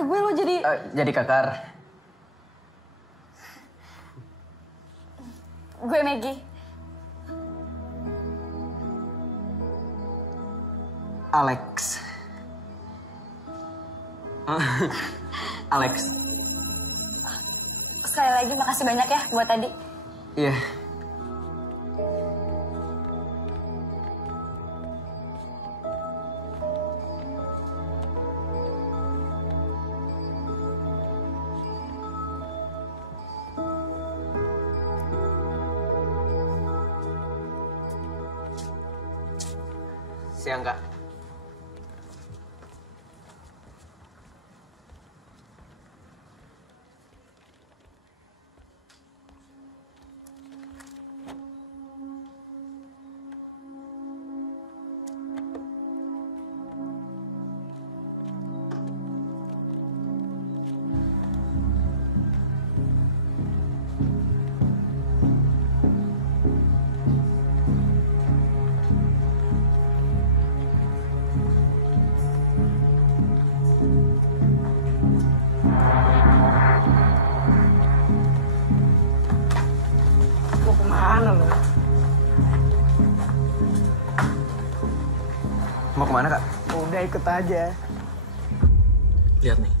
gara-gara gue lo jadi... Jadi kakar. Gue Maggie. Alex. Alex. Sekali lagi makasih banyak ya buat tadi. Iya. Siang, Kak. Mau kemana, Kak? Udah ikut aja. Lihat nih,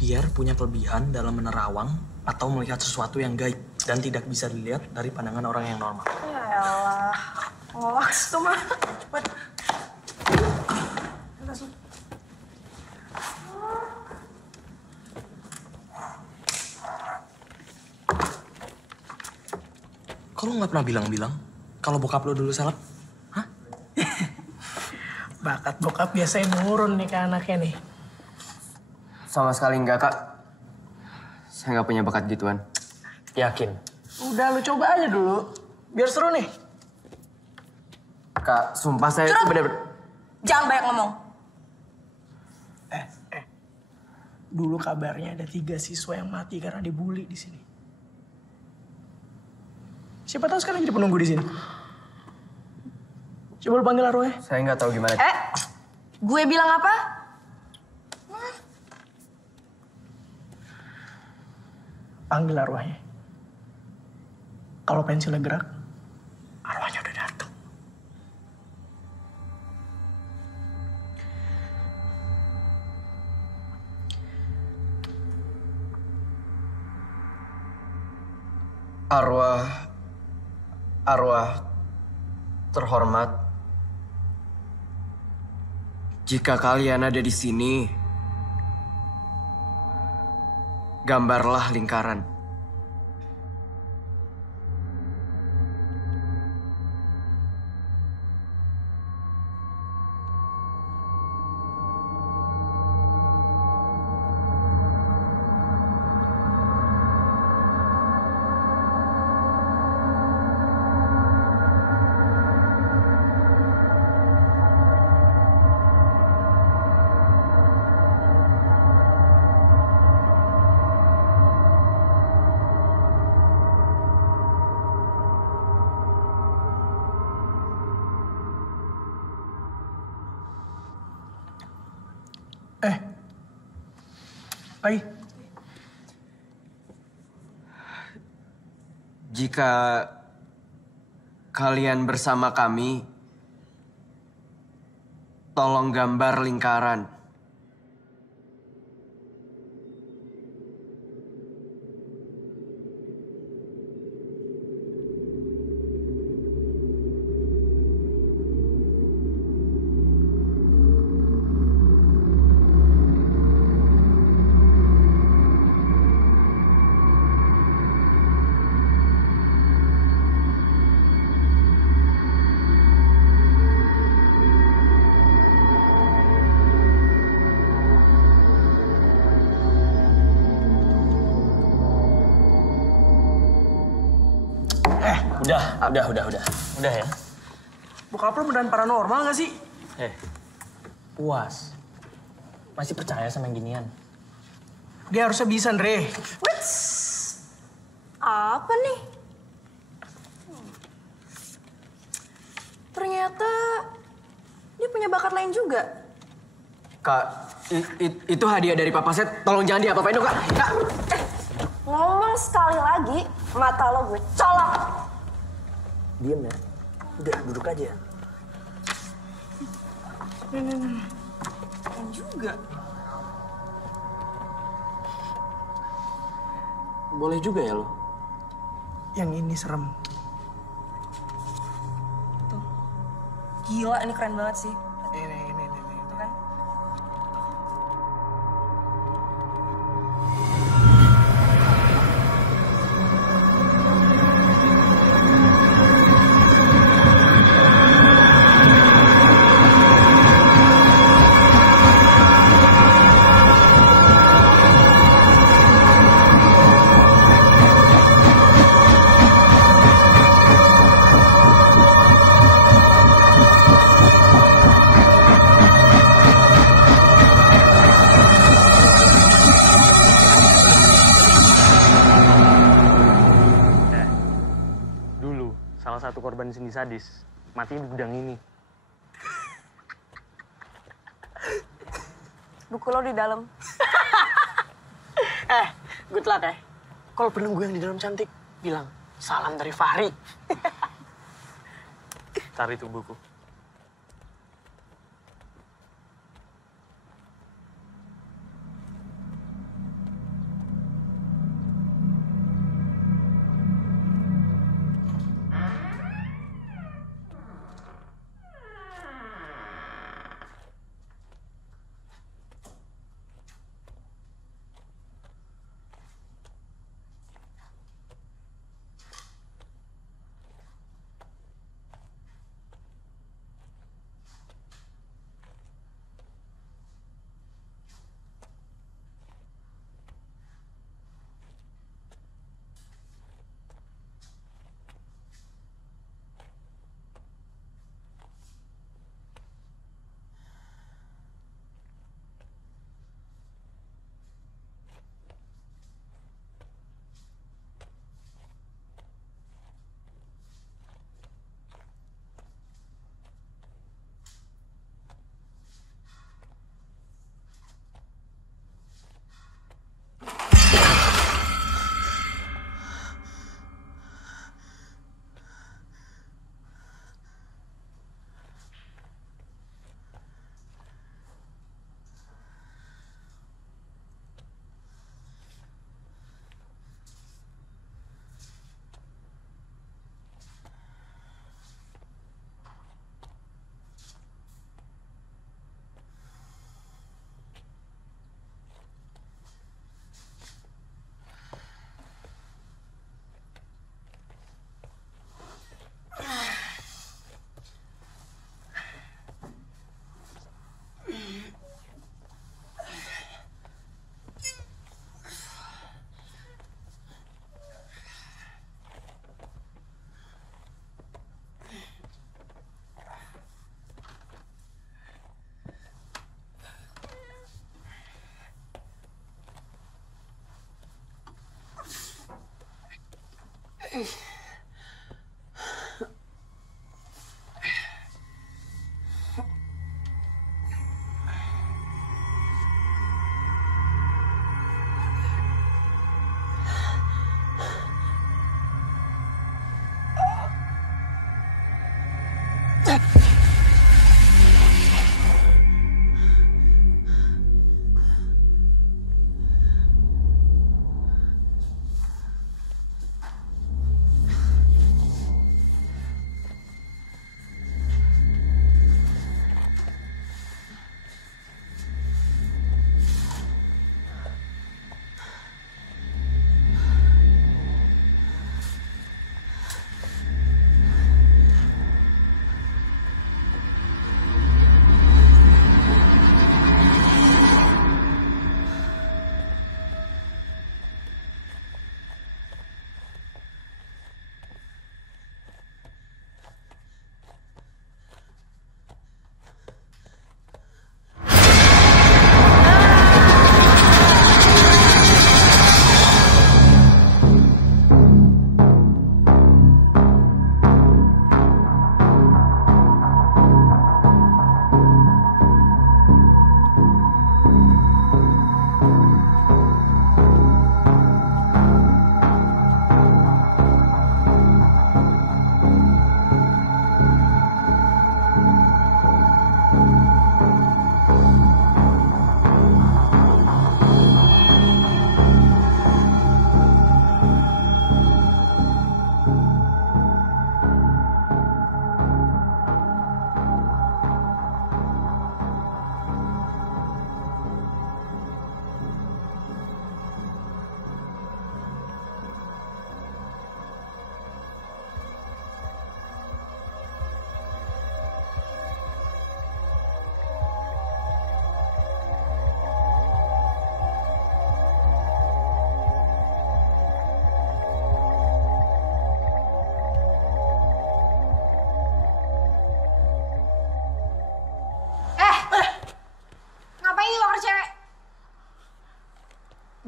biar punya kelebihan dalam menerawang atau melihat sesuatu yang gaib dan tidak bisa dilihat dari pandangan orang yang normal. Ya elah, ngos tuh mah. Cepet. Kok lu nggak pernah bilang-bilang kalau bokap lu dulu seleb? Hah? Bakat bokap biasanya nurun nih ke anaknya nih. Sama sekali enggak, Kak. Saya nggak punya bakat gituan. Yakin? Udah lu coba aja dulu, biar seru nih. Kak, sumpah saya itu bener-bener... Jangan banyak ngomong. Dulu kabarnya ada 3 siswa yang mati karena dibully di sini. Siapa tahu sekarang jadi penunggu di sini. Coba lu panggil arwahnya. Saya nggak tahu gimana. Gue bilang apa? Panggil arwahnya. Kalau pensilnya gerak, arwahnya udah datang. Arwah terhormat. Jika kalian ada di sini, gambarlah lingkaran. Lagi. Jika kalian bersama kami, tolong gambar lingkaran. Udah ya. Bokap lu beneran paranormal gak sih? Puas. Masih percaya sama yang ginian? Dia harusnya bisa, Andre. Apa nih? Ternyata dia punya bakat lain juga. Kak, itu hadiah dari Papa Set. Tolong jangan diapa-apain dong, Kak. Kak. Ngomong sekali lagi, mata lo gue colok. Diam ya. Udah, duduk aja. Keren juga. Boleh juga ya lo? Yang ini serem. Tuh. Gila, ini keren banget sih. Ini. Tuh kan? Salah satu korban Cindy sadis mati di gudang ini. Buku lo di dalam. Good luck ya. Kalau penunggu yang di dalam cantik, bilang salam dari Fahri. Cari tuh buku.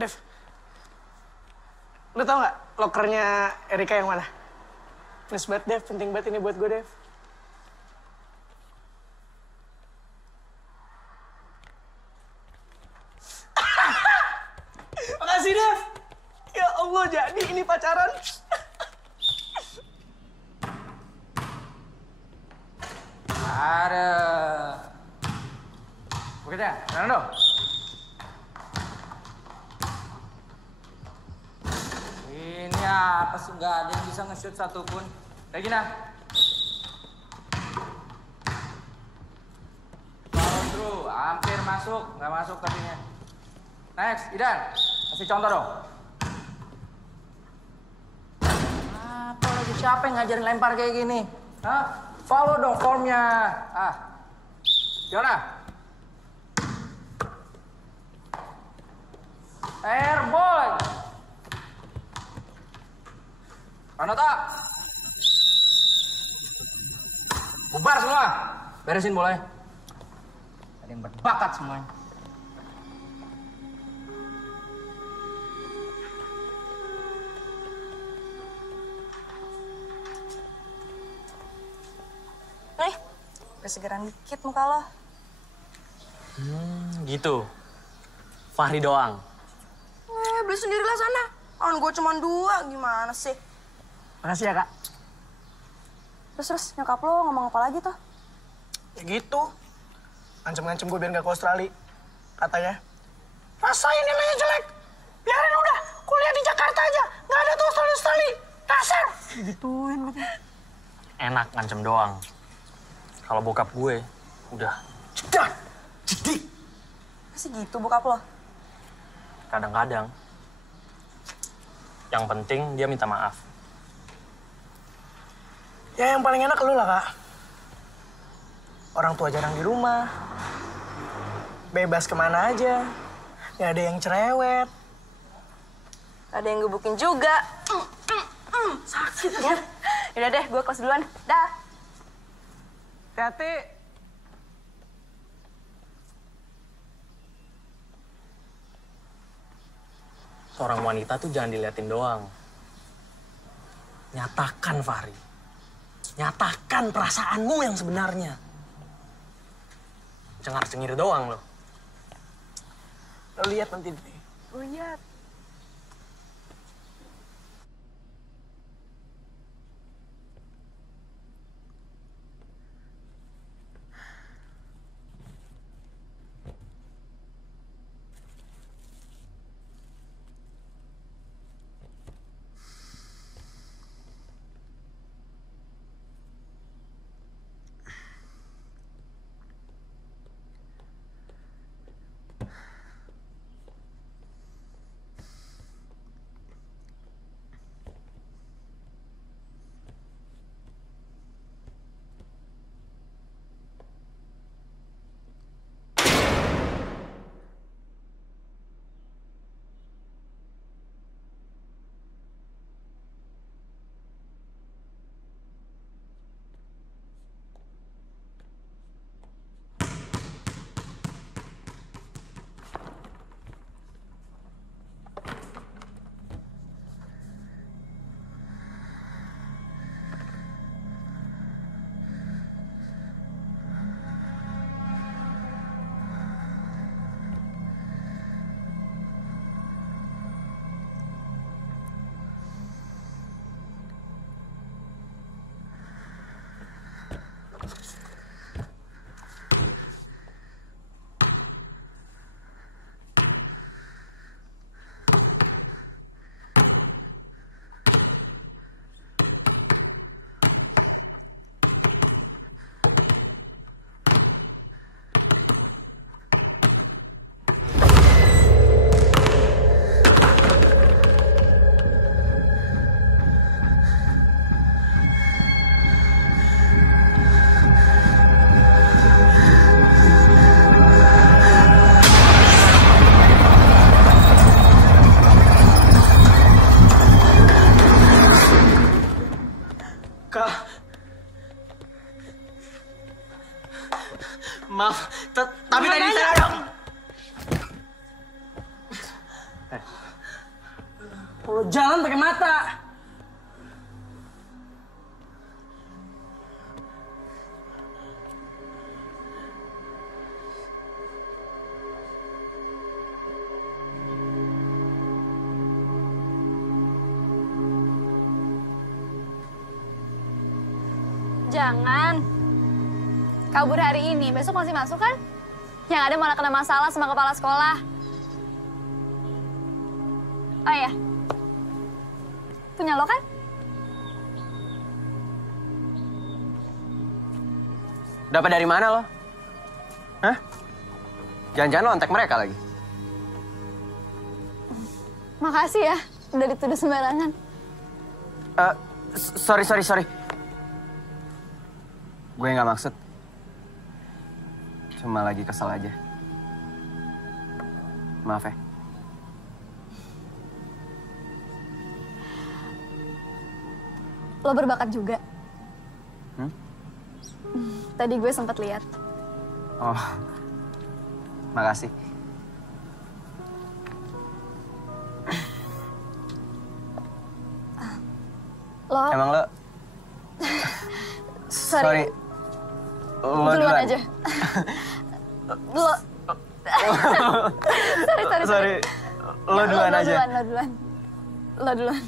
Dev, lu tau gak lokernya Erika yang mana? Please banget, Dev. Penting banget ini buat gue, Dev. Makasih, Dev. Ya Allah, jadi ini pacaran. Ada. Begitu ya, Fernando. Ini apa sih, nggak ada yang bisa nge-shoot satupun. Regina. Follow through, hampir masuk, nggak masuk tapinya. Next, Idan, kasih contoh dong. Apa lagi, siapa yang ngajarin lempar kayak gini? Hah? Follow dong formnya. Yona. Airball. Panota. Bubar semua. Beresin bolanya. Ada yang berbakat semuanya. Nih, udah segeran dikit muka lo. Gitu. Fahri doang. Beli sendirilah sana. Kan gue cuma 2, gimana sih? Makasih ya, Kak. Terus nyokap lo ngomong apa lagi tuh? Ya gitu. Ngancem-ngancem gue biar gak ke Australia. Katanya, rasain nilainya jelek. Biarin udah, kuliah di Jakarta aja. Gak ada tuh Australia. Kasar. Gituin katanya. Enak ngancem doang. Kalau bokap gue, udah. Cedak. Jedik. Masih gitu bokap lo? Kadang-kadang. Yang penting dia minta maaf. Ya yang paling enak lu lah, Kak. Orang tua jarang di rumah. Bebas kemana aja. Gak ada yang cerewet. Ada yang gebukin juga. Sakit ya. Yaudah deh, gue kelas duluan. Dah. Hati-hati. Seorang wanita tuh jangan diliatin doang. Nyatakan, Fahri. Nyatakan perasaanmu yang sebenarnya. Cengar-cengir doang loh. Lo lihat nanti deh. Gue liat. Kalau jalan pakai mata. Jangan. Kabur hari ini, besok masih masuk kan? Yang ada malah kena masalah sama kepala sekolah. Oh iya. Punya lo kan? Dapat dari mana lo? Hah? Jangan-jangan lo ontek mereka lagi? Makasih ya, udah dituduh sembarangan. Sorry. Gue nggak maksud. Cuma lagi kesel aja. Maaf ya. Lo berbakat juga. Tadi gue sempat lihat. Oh, makasih. Lo? Emang lo? Sorry. Lo duluan aja. Lo. Sorry. Lo duluan aja. Lo duluan.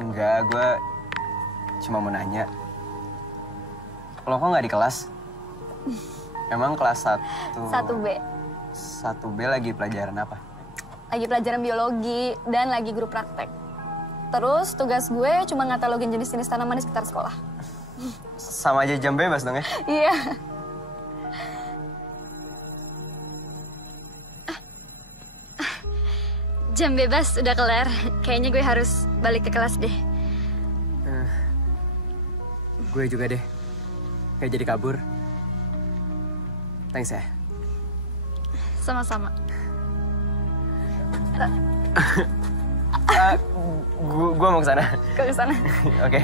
Enggak, gue cuma mau nanya. Lo kok nggak di kelas? Emang kelas 1B. 1B lagi pelajaran apa? Lagi pelajaran biologi dan lagi grup praktek. Terus tugas gue cuma ngatalogin jenis-jenis tanaman di sekitar sekolah. Sama aja jam bebas dong ya? Iya. Jam bebas udah kelar. Kayaknya gue harus balik ke kelas deh. Gue juga deh. Kayak jadi kabur. Thanks ya. Sama-sama. Gue mau ke sana. Ke sana. Oke.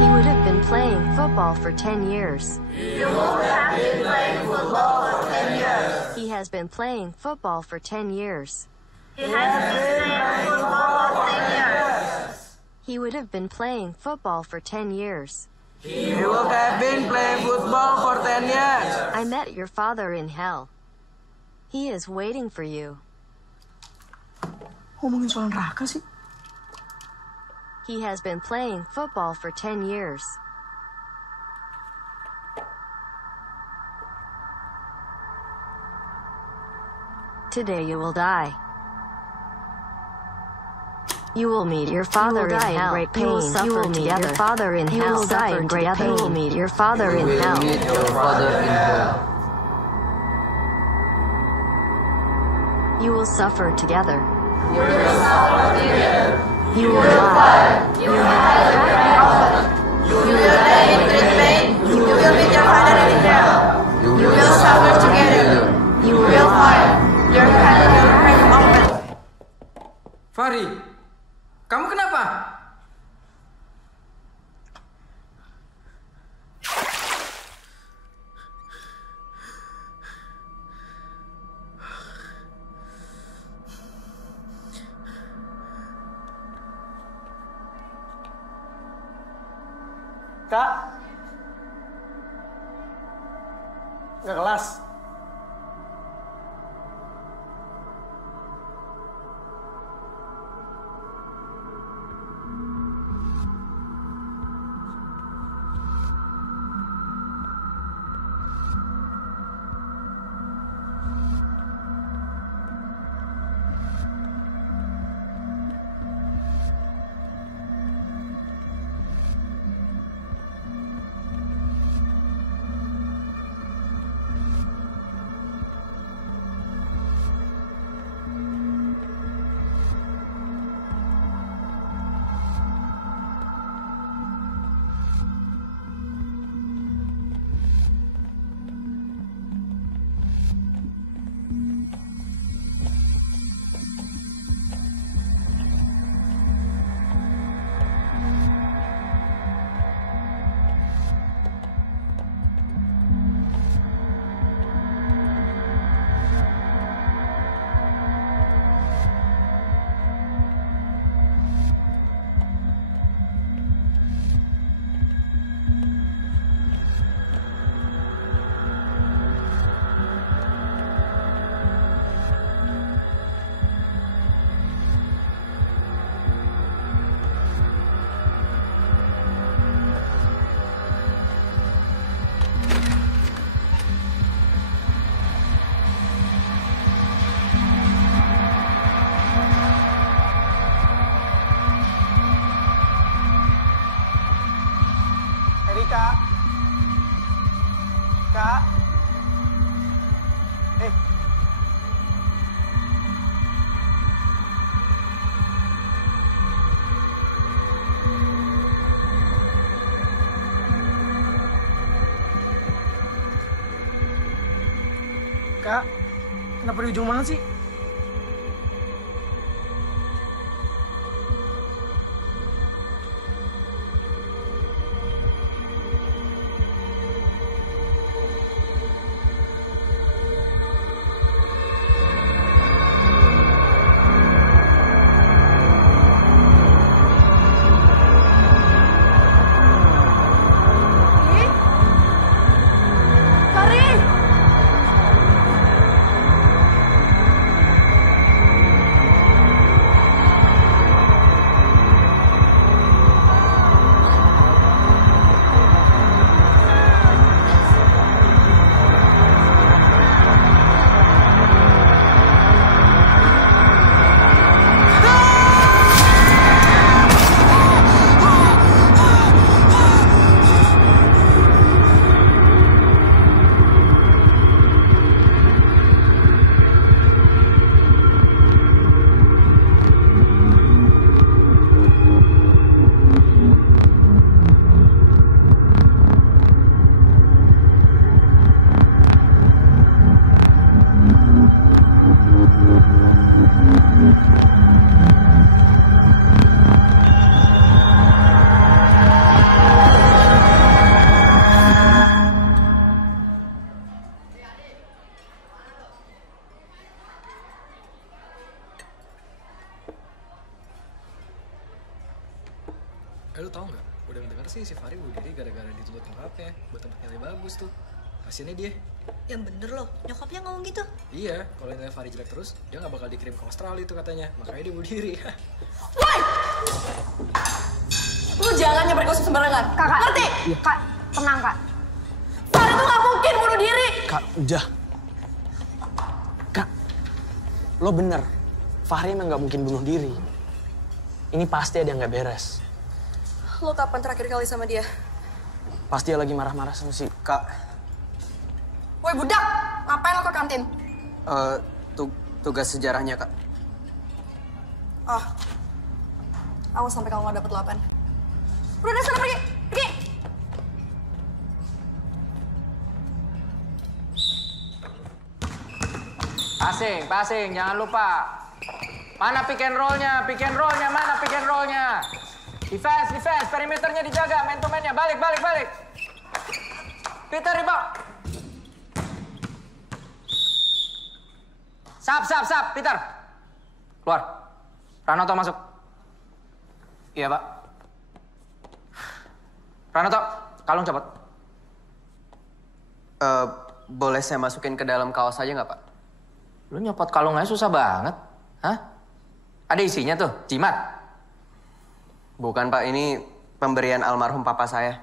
He would have been playing football for 10 years. You would have been playing football for 10 years. He has been playing football for 10 years. He has been playing football for 10 years. He would have been playing football for 10 years. He would have been playing football for 10 years. I met your father in hell. He is waiting for you. Ngomongin soal neraka sih. He has been playing football for 10 years. Today you will die. You will meet your father in hell. You will suffer together. Your father in hell. You will die in great pain. You will meet your father in hell. Meet your father in hell. You will suffer together. You will suffer together. You will die. You will die. You will die in great pain. You will meet your father in hell. You will suffer together. You will fight. Your hand open. Fahri, kamu kenapa? Kak. Nggak kelas. Kak. Kak. Kak, kenapa di ujung banget sih? Lu tau nggak? Udah mendengar sih si Fahri bunuh diri gara-gara dituntut nyokapnya buat tempat nilai bagus tuh. Kasiannya dia. Yang bener loh, nyokapnya ngomong gitu. Iya, kalau nilai Fahri jelek terus, dia nggak bakal dikirim ke Australia itu katanya. Makanya dia bunuh diri. Woi! Lu jangan nyebar gosip sembarangan. Kakak. Ngerti? Iya. Kak, tenang kak. Fahri tuh nggak mungkin bunuh diri. Kak, udah. Kak, lo bener. Fahri emang nggak mungkin bunuh diri. Ini pasti ada yang nggak beres. Lo kapan terakhir kali sama dia? Pasti dia lagi marah-marah sama si Kak. Woi budak, ngapain lo ke kantin? Tugas sejarahnya, Kak. Oh, awas sampai kamu gak dapet 8. Udah deh, sana pergi, pergi. Passing, jangan lupa. Mana pick and roll-nya, mana pick and roll-nya? Defense, perimeternya dijaga, man to man-nya, balik. Peter, rebound. Sap, Peter. Keluar. Pranoto masuk. Iya, Pak. Pranoto, kalung copot. Boleh saya masukin ke dalam kaos aja nggak, Pak? Lu nyopot kalung aja susah banget. Hah? Ada isinya tuh, jimat. Bukan, Pak. Ini pemberian almarhum papa saya.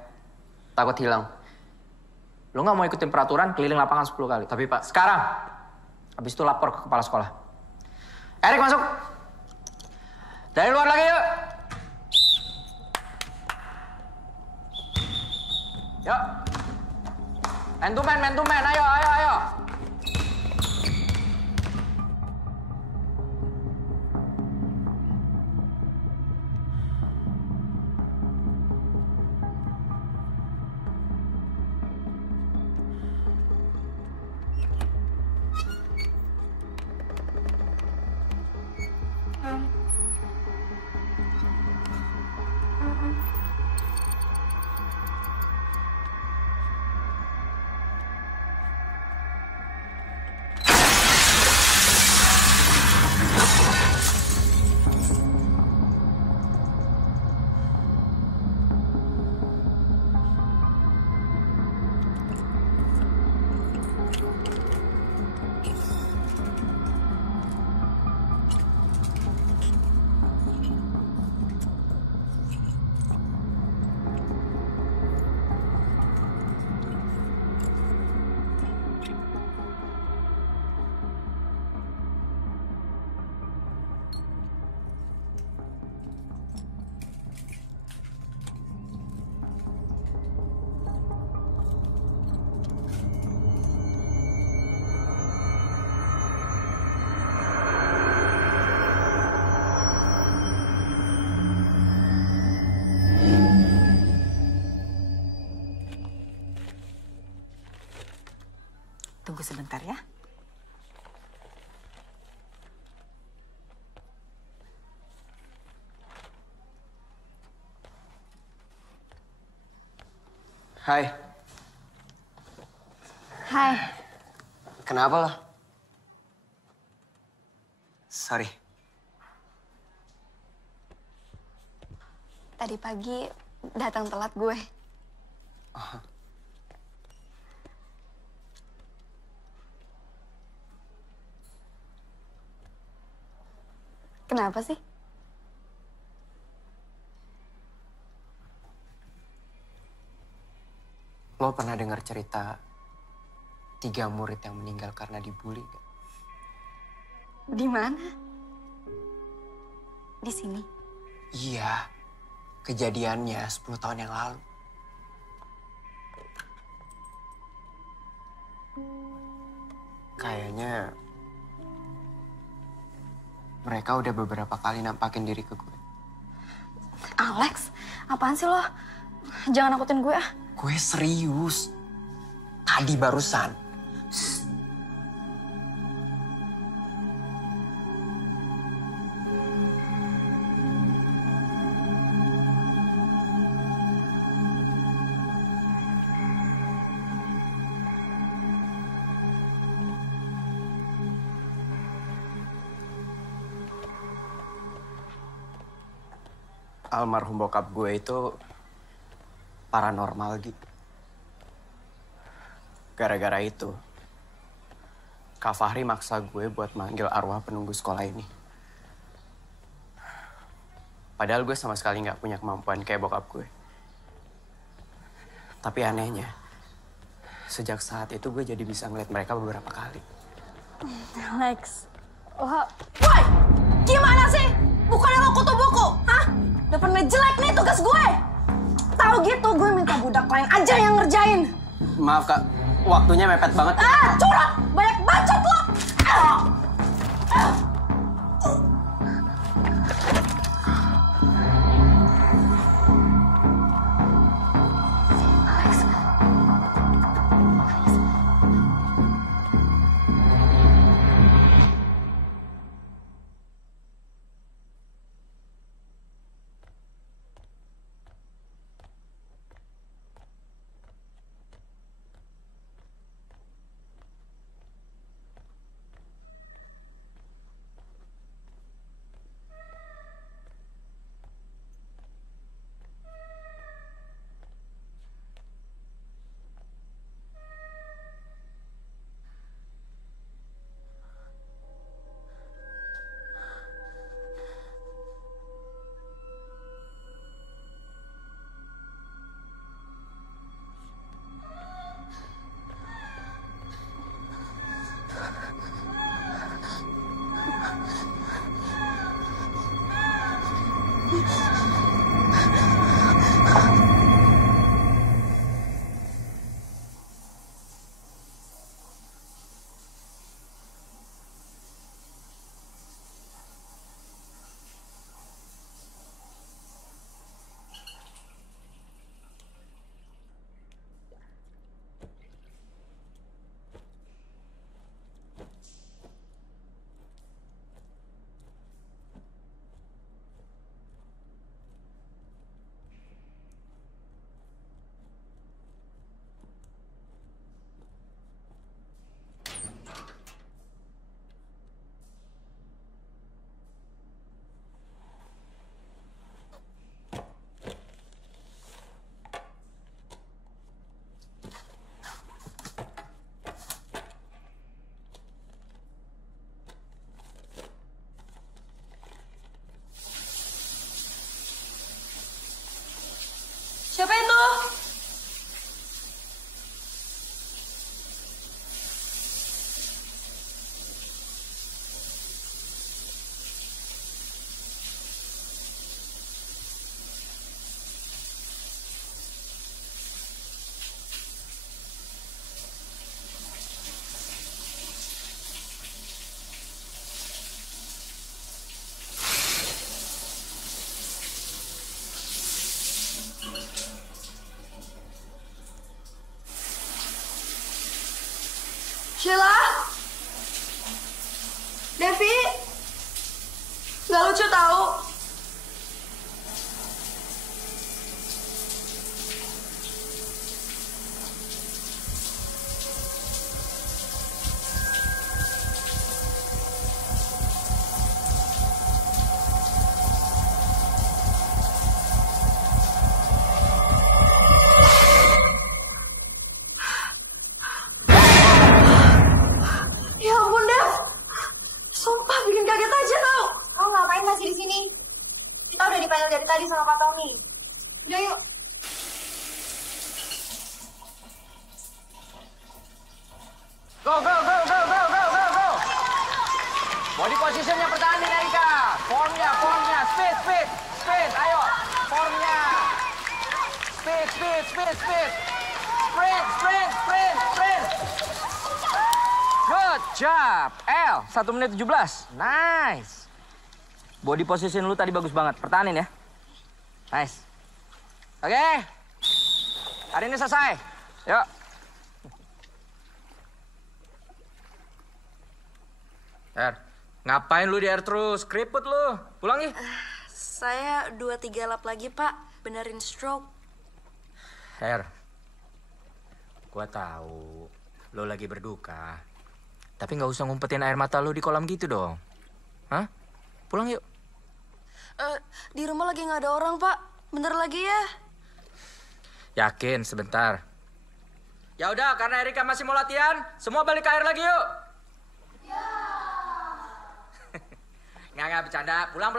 Takut hilang. Lu nggak mau ikutin peraturan keliling lapangan 10 kali. Tapi, Pak. Sekarang. Habis itu lapor ke kepala sekolah. Erik masuk. Dari luar lagi yuk. Yuk. Man to man. Ayo. Tunggu sebentar ya. Hai. Hai. Kenapa lo? Sorry. Tadi pagi datang telat gue. Oh. Kenapa sih? Lo pernah dengar cerita 3 murid yang meninggal karena dibully gak? Di mana? Di sini. Iya, kejadiannya 10 tahun yang lalu. Kayaknya mereka udah beberapa kali nampakin diri ke gue. Alex, apaan sih lo? Jangan nakutin gue ah. Gue serius. Tadi barusan. Almarhum bokap gue itu paranormal gitu. Gara-gara itu, Kak Fahri maksa gue buat manggil arwah penunggu sekolah ini. Padahal gue sama sekali nggak punya kemampuan kayak bokap gue. Tapi anehnya, sejak saat itu gue jadi bisa ngeliat mereka beberapa kali. Alex, Woi, gimana sih? Bukannya lo kutu buku, hah? Depannya jelek nih tugas gue. Tahu gitu, gue minta budak lain aja yang ngerjain. Maaf Kak, waktunya mepet banget. Curang! Banyak bacot lo! Sheila? Devi? Gak lucu tahu. Ya ampun, Dev. Sumpah bikin kaget aja tau. Kamu ngapain masih di sini? Kita udah dipanggil dari tadi sama Pak Tony. Udah yuk. Go, go, go, go, go, go, go, go. Body positionnya pertahanin Erika. Formnya, speed, speed, speed. Ayo, formnya. Speed, speed, speed, speed. Sprint, sprint, sprint, sprint. Good job. L, 1 menit 17. Nice. Body position lu tadi bagus banget. Pertahanin ya. Nice. Oke. Hari ini selesai. Yuk. Ngapain lu di air terus? Keriput lu. Pulang ya. Saya 2-3 lap lagi, Pak. Benerin stroke. Gua tahu lu lagi berduka. Tapi nggak usah ngumpetin air mata lu di kolam gitu dong. Hah? Pulang yuk. Di rumah lagi nggak ada orang, Pak. Bentar lagi ya. Yakin, sebentar. Ya udah, karena Erika masih mau latihan, semua balik ke air lagi yuk. Nggak, bercanda. Pulang.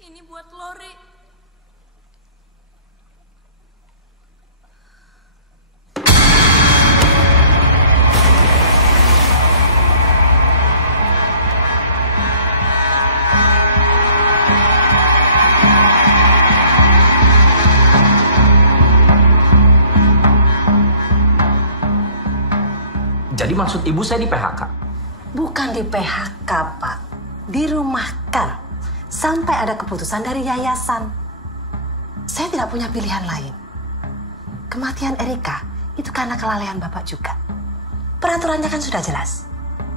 Ini buat Lori. Jadi maksud ibu saya di PHK? Bukan di PHK, Pak. Dirumahkan. Sampai ada keputusan dari yayasan. Saya tidak punya pilihan lain. Kematian Erika itu karena kelalaian Bapak juga. Peraturannya kan sudah jelas.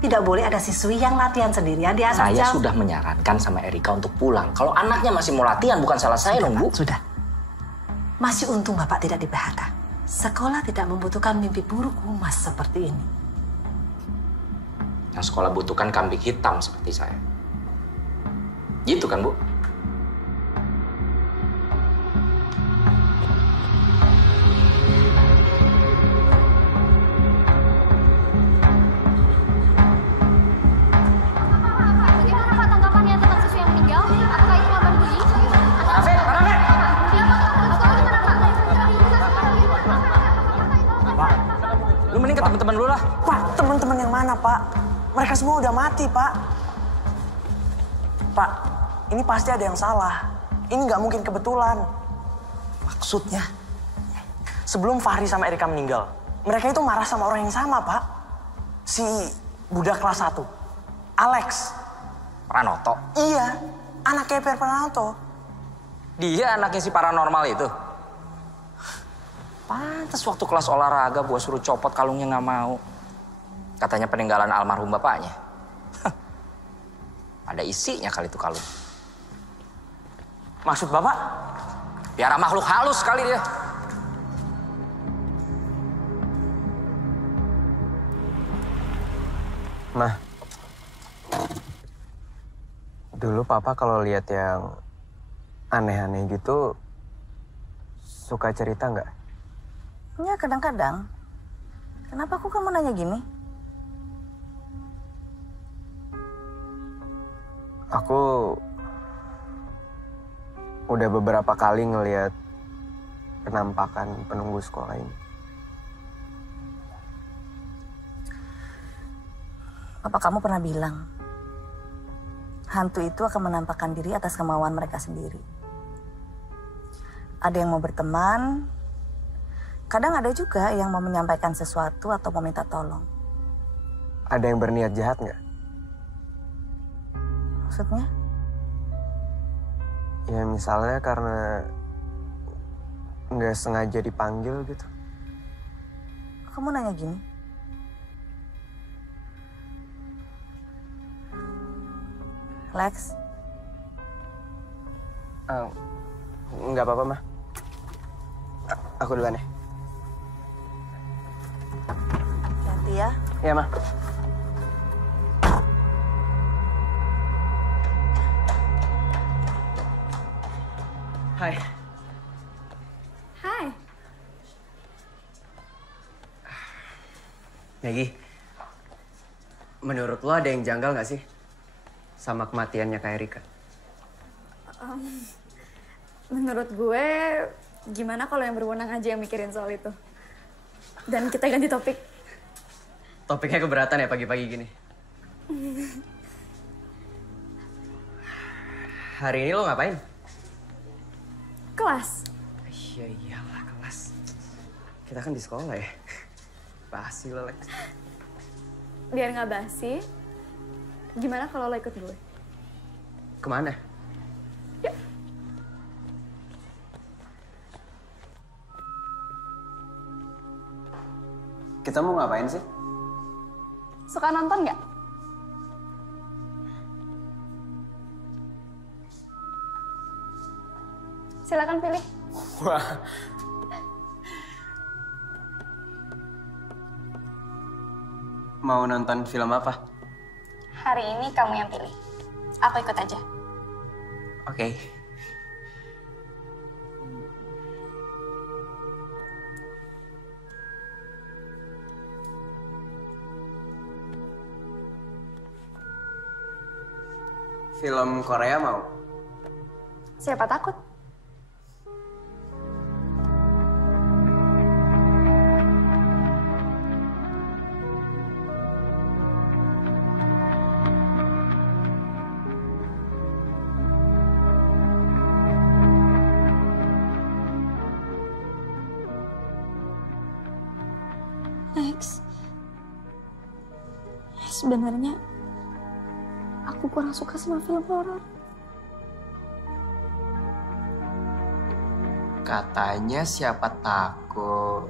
Tidak boleh ada siswi yang latihan sendirian di atas Saya jam. sudah menyarankan sama Erika untuk pulang. Kalau anaknya masih mau latihan, bukan salah saya dong, Bu. Sudah. Masih untung Bapak tidak di PHK. Sekolah tidak membutuhkan mimpi buruk humas seperti ini. Yang sekolah butuhkan kambing hitam seperti saya. Gitu kan, Bu? Bagaimana Pak tanggapannya tentang siswa yang meninggal? Apakah itu korban bully? Raffi! Pak, Lu mending ke teman-teman lu lah. Pak, teman-teman yang mana, Pak? Mereka semua udah mati, Pak. Pak, ini pasti ada yang salah. Ini nggak mungkin kebetulan. Maksudnya, sebelum Fahri sama Erika meninggal, mereka itu marah sama orang yang sama, Pak. Si budak kelas 1, Alex. Pranoto. Iya, anaknya Per Pranoto. Dia anaknya si paranormal itu. Pantes waktu kelas olahraga gua suruh copot kalungnya nggak mau. Katanya peninggalan almarhum bapaknya. Ada isinya kali itu kalung. Maksud Bapak? Piara makhluk halus kali dia. Mah, dulu Papa kalau lihat yang aneh-aneh gitu, suka cerita nggak? Ya kadang-kadang. Kenapa kok kamu nanya gini? Aku udah beberapa kali ngelihat penampakan penunggu sekolah ini. Apa kamu pernah bilang, hantu itu akan menampakkan diri atas kemauan mereka sendiri. Ada yang mau berteman, kadang ada juga yang mau menyampaikan sesuatu atau meminta tolong. Ada yang berniat jahat nggak? Maksudnya? Ya misalnya karena nggak sengaja dipanggil gitu. Kamu nanya gini? Lex? Nggak apa-apa, Mah. Aku duluan ya. Hati ya. Iya, Mah. Hai. Hai. Maggie, menurut lo ada yang janggal nggak sih sama kematiannya Kak Erika? Menurut gue, gimana kalau yang berwenang aja yang mikirin soal itu? Dan kita ganti topik. Topiknya keberatan ya pagi-pagi gini. Hari ini lo ngapain? Kelas. Iya iyalah kelas. Kita kan di sekolah ya. Basi lo, Lex. Biar nggak basi, gimana kalau lo ikut gue? Kemana? Yuk. Kita mau ngapain sih? Suka nonton nggak? Silakan pilih. Wah. Mau nonton film apa? Hari ini kamu yang pilih. Aku ikut aja. Oke. Film Korea mau? Siapa takut? Lex, sebenarnya aku kurang suka sama film horor. Katanya siapa takut.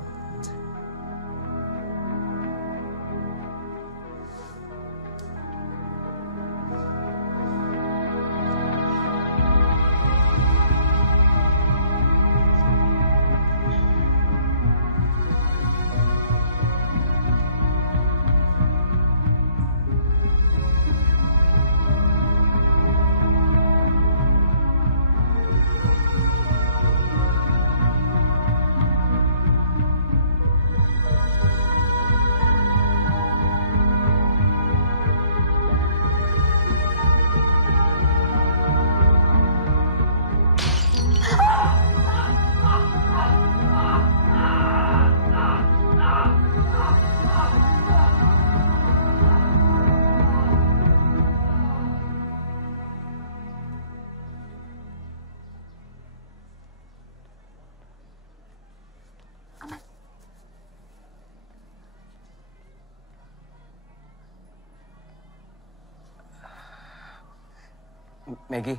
Maggie.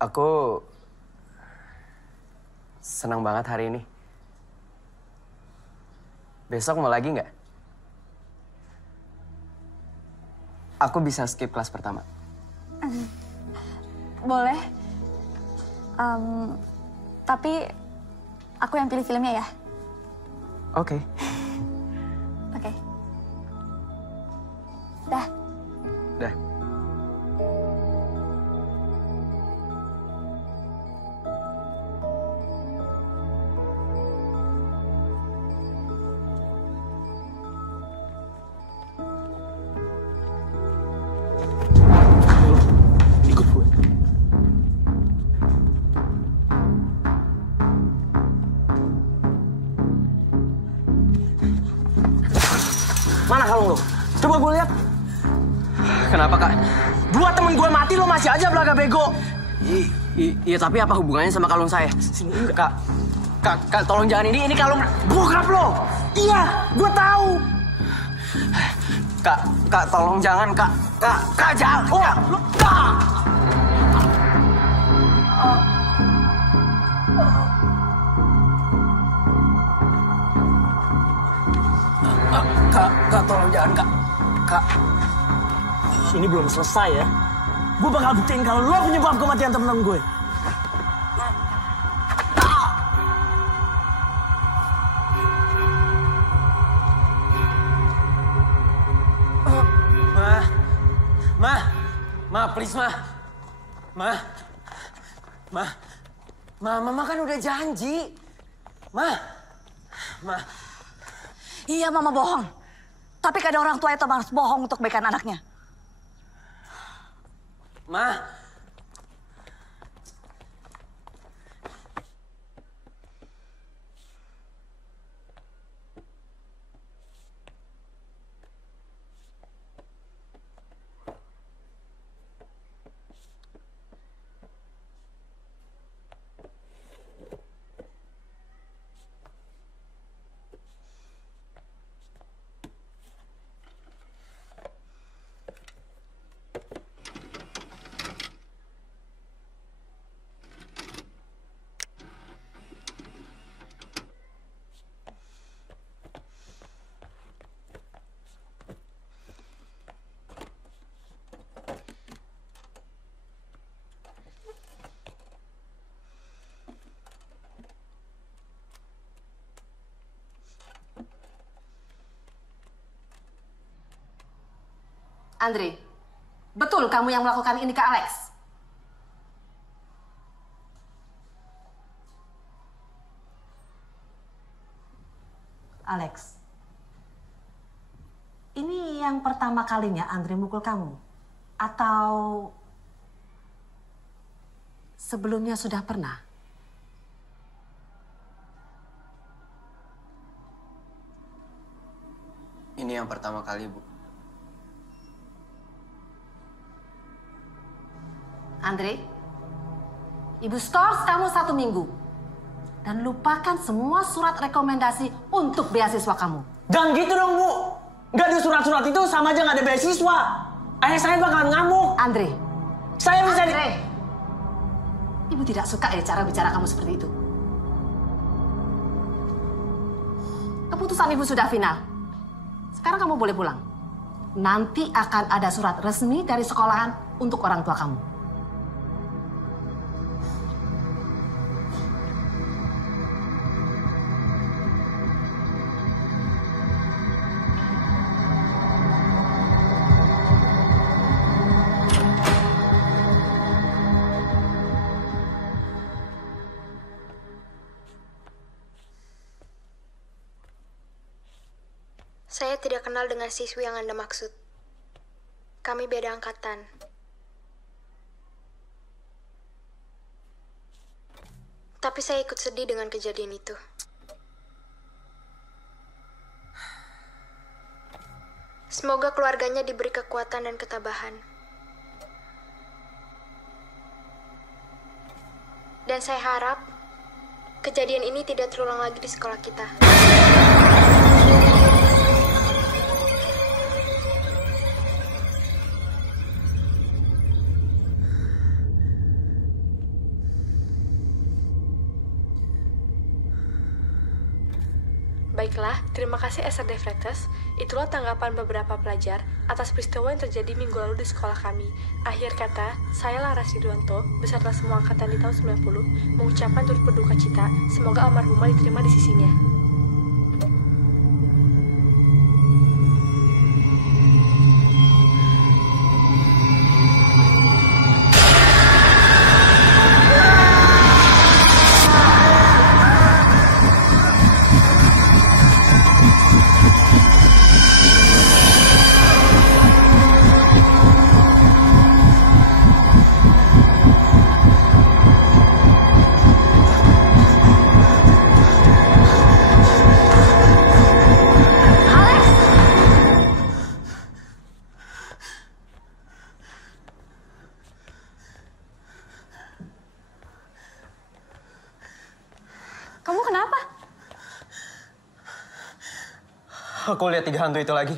Aku senang banget hari ini. Besok mau lagi nggak? Aku bisa skip kelas pertama. Boleh. Tapi aku yang pilih filmnya ya. Oke. Oke. Dah. Dah. Mana kalung lo? Coba gue lihat. Kenapa, Kak? Dua temen gue mati, lo masih aja belaga bego. Iya, tapi apa hubungannya sama kalung saya? Sini, Kak, tolong jangan ini kalung... Bokap lo! Iya, gue tahu. Kak, tolong jangan, Kak. Kak, jangan. Oh, lo... Kak! Kak, tolong jangan, Kak. Ini belum selesai ya. Gue bakal buktiin kalau lo penyebab kematian temen gue. Ma, please, Ma. Mama kan udah janji. Ma. Iya, Mama bohong. Tapi kadang orang tua itu harus bohong untuk kebaikan anaknya. Ma. Andre, betul kamu yang melakukan ini ke Alex? Alex, ini yang pertama kalinya Andre mukul kamu? Atau sebelumnya sudah pernah? Ini yang pertama kali, Bu. Andre, Ibu skors kamu 1 minggu. Dan lupakan semua surat rekomendasi untuk beasiswa kamu. Jangan gitu dong, Bu. Nggak ada surat-surat itu sama aja nggak ada beasiswa. Ayah saya bakalan ngamuk. Andre. Saya bisa... Andre. Ibu tidak suka ya cara bicara kamu seperti itu. Keputusan Ibu sudah final. Sekarang kamu boleh pulang. Nanti akan ada surat resmi dari sekolahan untuk orang tua kamu. Saya tidak kenal dengan siswi yang Anda maksud. Kami beda angkatan. Tapi saya ikut sedih dengan kejadian itu. Semoga keluarganya diberi kekuatan dan ketabahan. Dan saya harap kejadian ini tidak terulang lagi di sekolah kita. Baiklah, terima kasih SRD Freitas. Itulah tanggapan beberapa pelajar atas peristiwa yang terjadi minggu lalu di sekolah kami. Akhir kata, saya Laras Ridwanto, beserta semua angkatan di tahun 90, mengucapkan turut berduka cita. Semoga almarhumah diterima di sisinya. Kamu kenapa? Aku lihat 3 hantu itu lagi.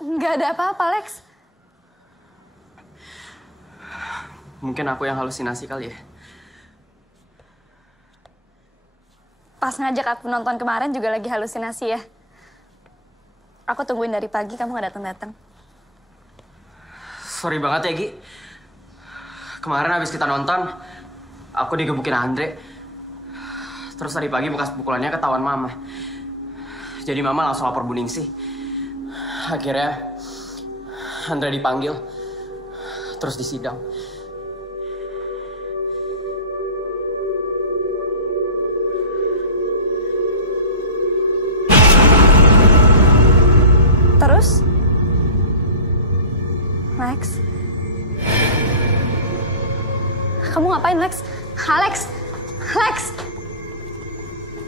Nggak ada apa-apa, Lex. Mungkin aku yang halusinasi kali ya. Pas ngajak aku nonton kemarin juga lagi halusinasi ya. Aku tungguin dari pagi, kamu nggak datang-datang. Sorry banget ya, Gi. Kemarin habis kita nonton, aku digebukin Andre. Terus tadi pagi bekas pukulannya ketahuan Mama. Jadi Mama langsung lapor Bu Ningsih. Akhirnya Andre dipanggil, terus disidang. Terus? Lex? Kamu ngapain, Lex? Alex! Lex!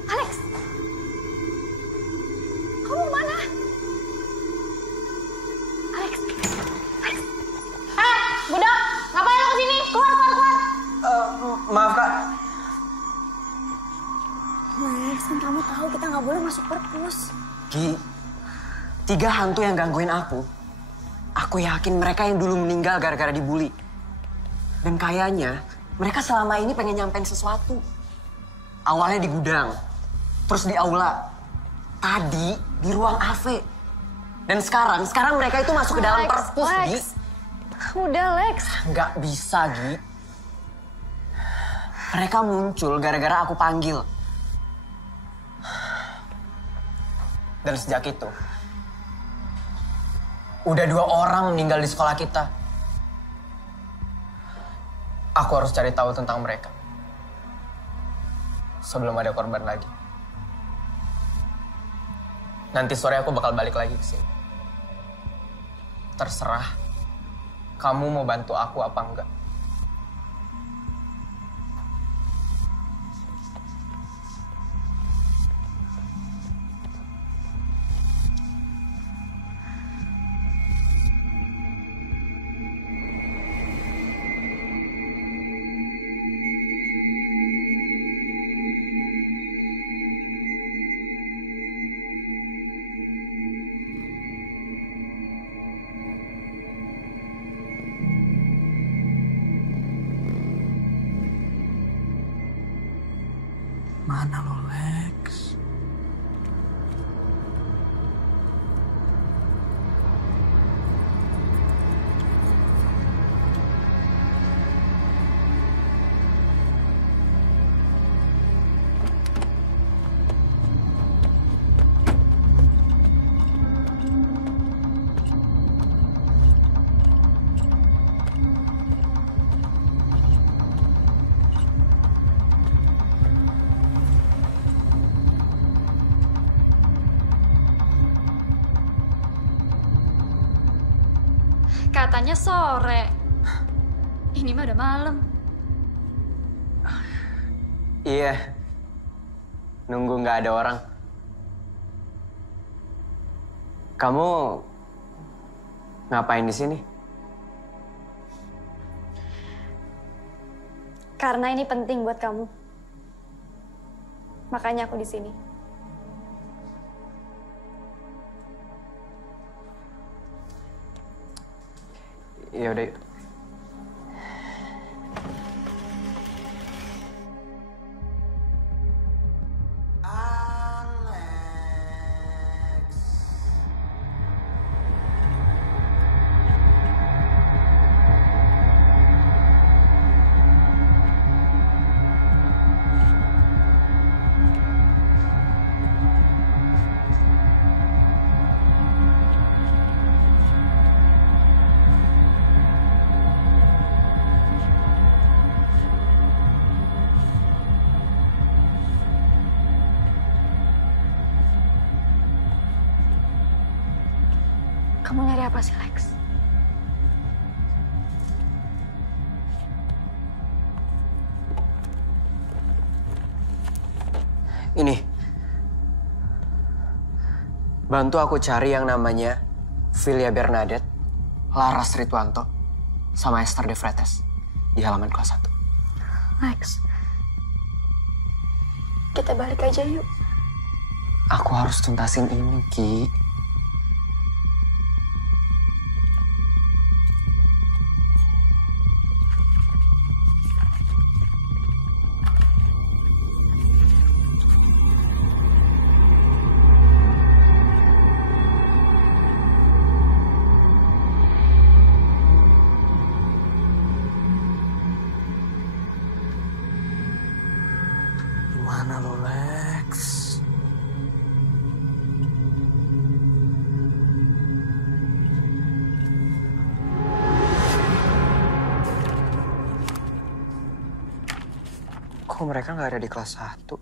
Alex! Kamu mana? Alex! Alex! Budak! Ngapain lo kesini? Keluar, keluar, keluar! Maaf, Kak. Lex, kan kamu tahu kita nggak boleh masuk perpus. Ki, 3 hantu yang gangguin aku yakin mereka yang dulu meninggal gara-gara dibully. Dan kayaknya mereka selama ini pengen nyampein sesuatu. Awalnya di gudang, terus di aula, tadi di ruang AV. Dan sekarang mereka itu masuk ke dalam perpus, Gi. Udah, Lex. Nggak bisa, Gi. Mereka muncul gara-gara aku panggil. Dan sejak itu, udah 2 orang meninggal di sekolah kita. Aku harus cari tahu tentang mereka sebelum ada korban lagi. Nanti sore aku bakal balik lagi ke sini. Terserah kamu mau bantu aku apa enggak. Mana lo, Lex? Katanya sore. Ini mah udah malam. Iya. Nunggu nggak ada orang. Kamu ngapain di sini? Karena ini penting buat kamu. Makanya aku di sini. Ya udah. Kamu nyari apa sih, Lex? Ini. Bantu aku cari yang namanya Filia Bernadette, Laras Rituanto, sama Esther De Freitas di halaman kelas 1. Lex, kita balik aja yuk. Aku harus tuntasin ini, Ki. Mana lo, Lex? Kok mereka nggak ada di kelas 1?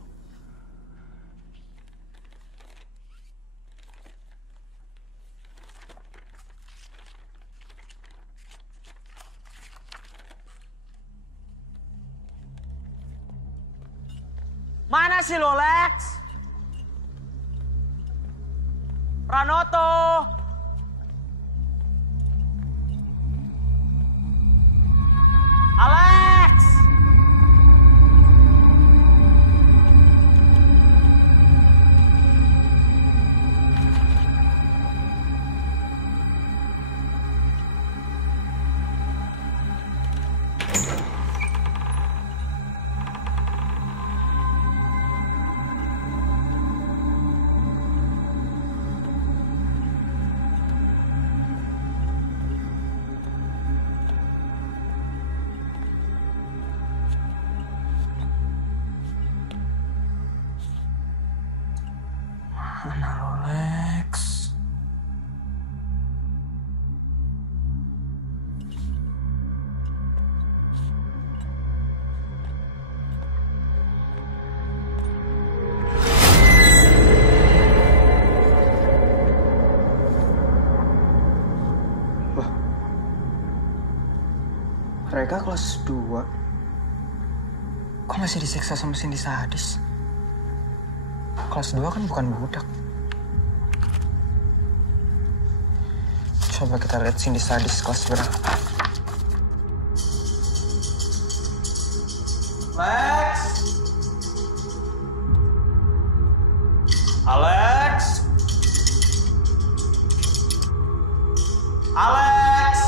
Mana sih lo, Lex? Pranoto! Alex! Mana lo, Lex? Loh, mereka kelas 2. Kok masih disiksa sama Cindy sadis? Kelas 2 kan bukan budak. Coba kita lihat Cindy sadis kelas berapa. Lex! Alex! Alex!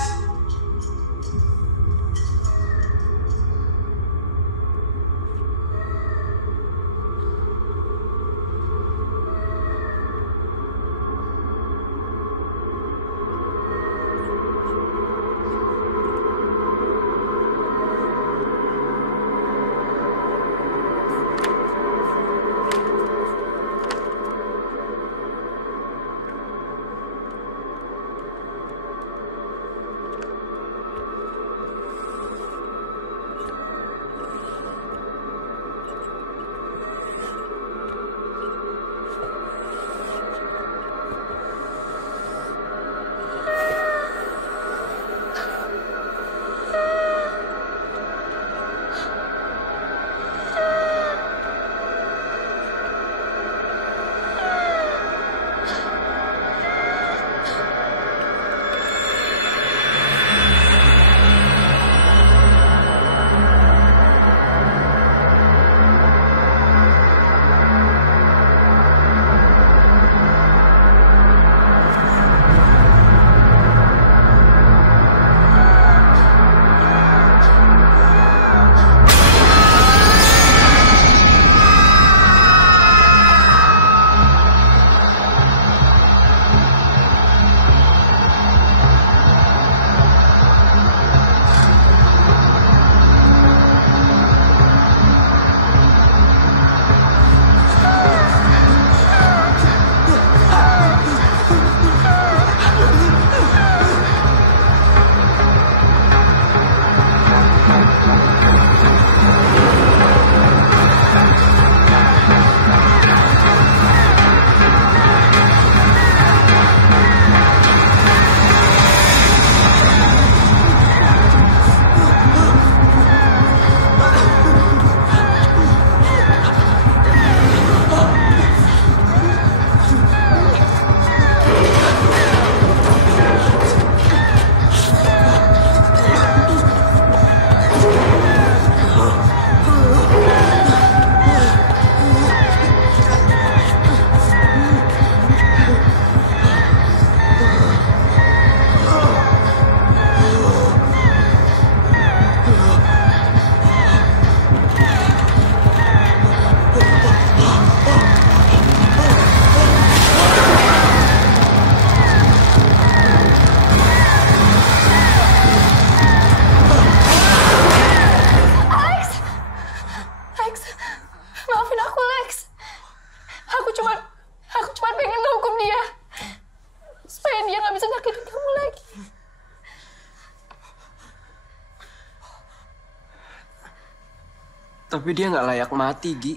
Tapi dia nggak layak mati, Gi.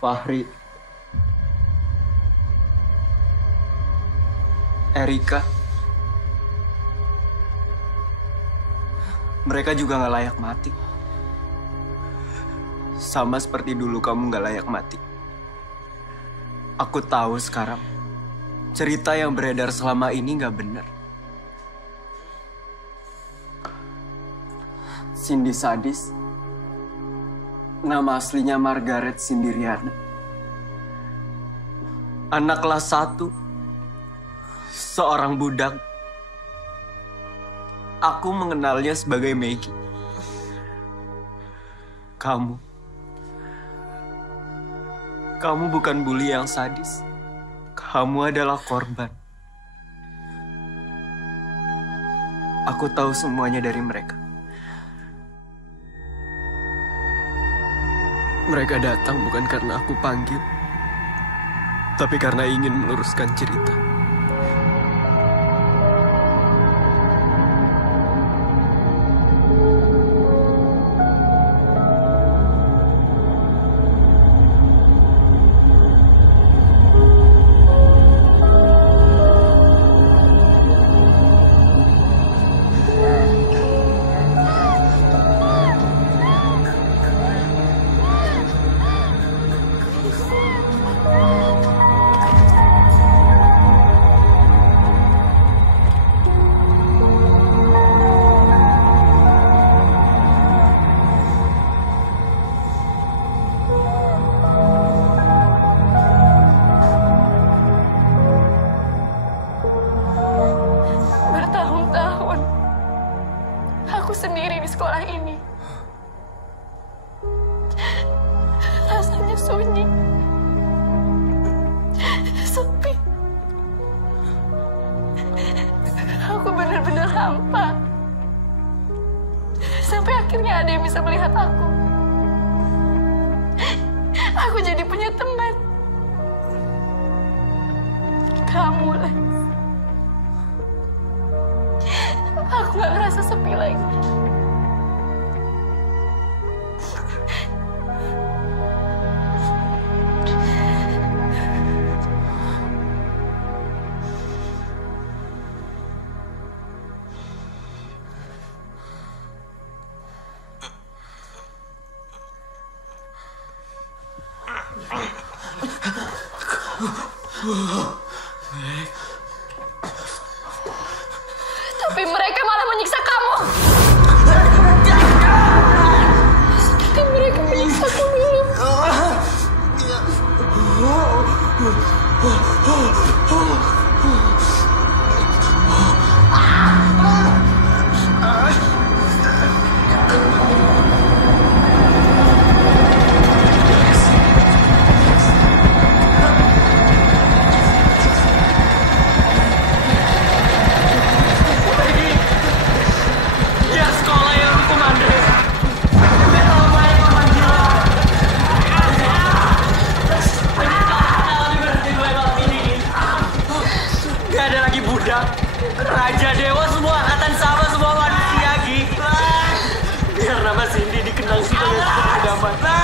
Fahri, Erika, mereka juga nggak layak mati. Sama seperti dulu kamu nggak layak mati. Aku tahu sekarang, cerita yang beredar selama ini nggak benar. Cindy sadis. Nama aslinya Margaret Sindiriana. Anak kelas 1. Seorang budak. Aku mengenalnya sebagai Maggie. Kamu bukan bully yang sadis. Kamu adalah korban. Aku tahu semuanya dari mereka. Mereka datang bukan karena aku panggil, tapi karena ingin meluruskan cerita. Bertahun-tahun aku sendiri di sekolah ini. Rasanya sunyi, sepi. Aku benar-benar hampa. Sampai akhirnya ada yang bisa melihat aku. Aku jadi punya teman. Kamu, Lex. Aku gak ngerasa sepi lagi. Tapi mereka malah menyiksa kamu. Tapi mereka menyiksa kamu. Raja Dewa semua angkatan sama semua manusia, Gi. Biar nama Cindy dikenang sebagai putri damai.